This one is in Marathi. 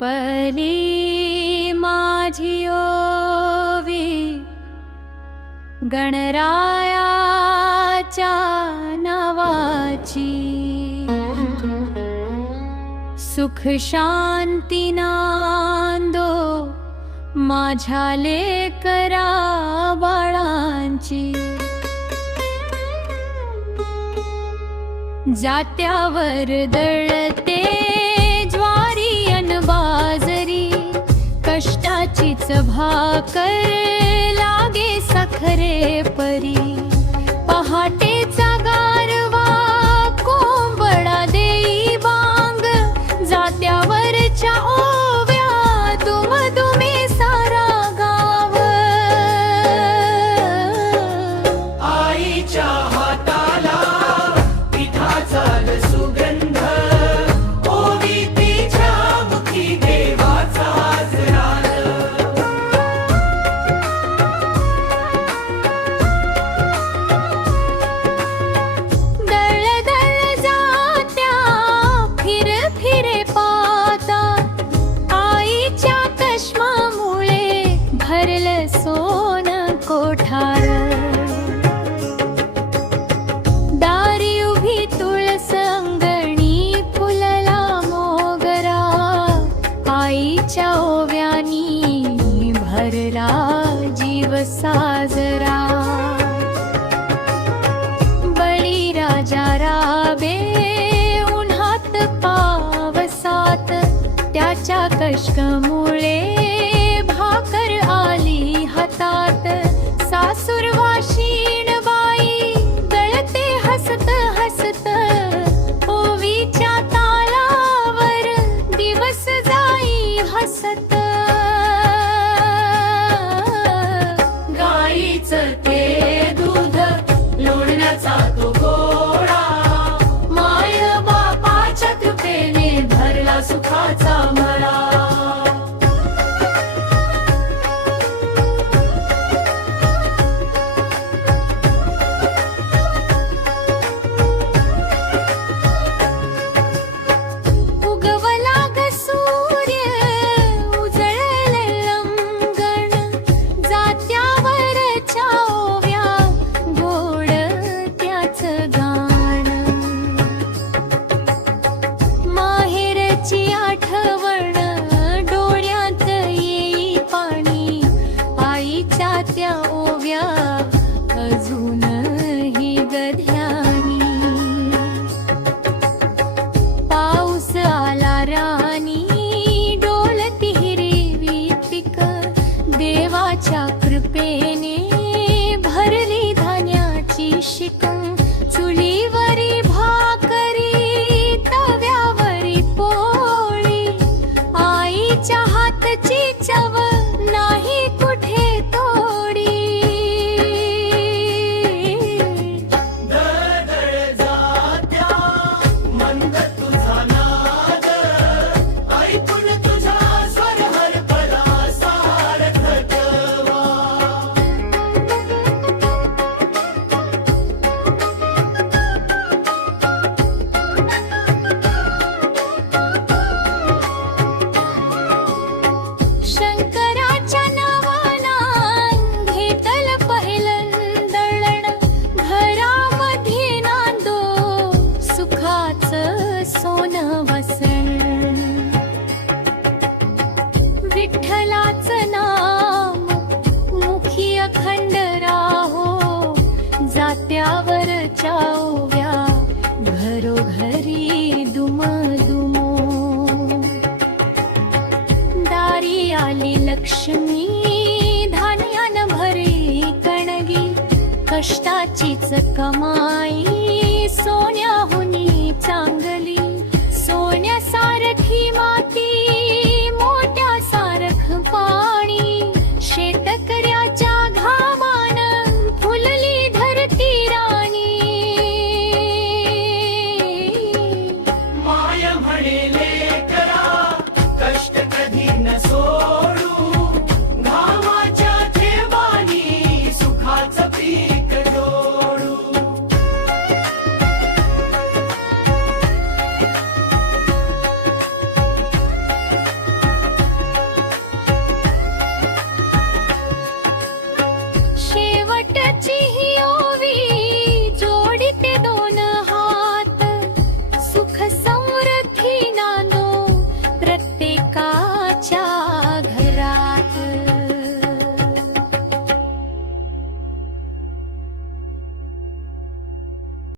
बली माझी ओवी गणरायाच्या नावाची, सुख शांती नांदो माझ्या लेकरा बाळांची। जात्यावर दळते ज्वारी अन बाजरी, कष्टाचीच भाकर लागे साखरे परी। पहाटेचा गारवा कोंबडा देई बांग, जात्यावरच्या ओव्या दुमदुमे सारा गाव। आईच्या हाताला पिठाचा सुगंध, ओवी तिच्या मुखी देवाचा आजराल। दळ दळ जात्या फिर फिरे पाता, आईच्या कश्मामुळे भरलं सोन कोठार। दारी उभी तुळस अंगणी फुलला मोगरा, आईच्या ओव्यानी भरला जीव साजरा। बळीराजा राबे उन्हात पावसात, त्याच्या कष्टामुळे भाकर आली हातात। सासूरवाशीण बाई गळते हसत हसत, ओवीच्या तालावर दिवस जाई हसत। गाईचं ते दूध लोणण्याचा तो गोडा, माय बापाच्या कृपेने भरला सुखाचा मळा। उगवला ग सूर्य उजळले अंगण, जात्यावरच्या ओव्या गोड त्याच गाण। माहेरची आठवण डोळ्यात येई पाणी, आईच्या त्या ओव्या अजूनही गध्यानी। पाऊस आला रानी डोलती हिरवी पिक, देवाच्या कृपेने भरली धान्याची शिक। चुलीवरी भाकरी तव्यावरी पोळी, आईच्या हातची चव नाही कुठे तोडी। दळ जात्या मंद तुझा नाद, ऐकून तुझा स्वर हरपला सारखतवा। शंकराच्या नावानं घेतल पहिलं दळण, घरामध्ये नांदो सुखाचं सोनं वसण। विठ्ठलाचं नाम मुखी अखंड राहो, जात्यावरच्या ओव्या घरोघरी दुमदुमो। दारी आली लक्ष्मी धान्यानं भरी कणगी, कष्टाचीच कमाई सोन्याहुनी चांगली। सोन्यासारखी माती मोत्यासारख पाणी, शेतकऱ्याच्या घामानं फुलली धरती राणी। माय म्हणे लेकरा कष्ट कधी न सोडू, घामाच्या थेंबानी सुखाचं पीक डोळू। पटची ही ओढ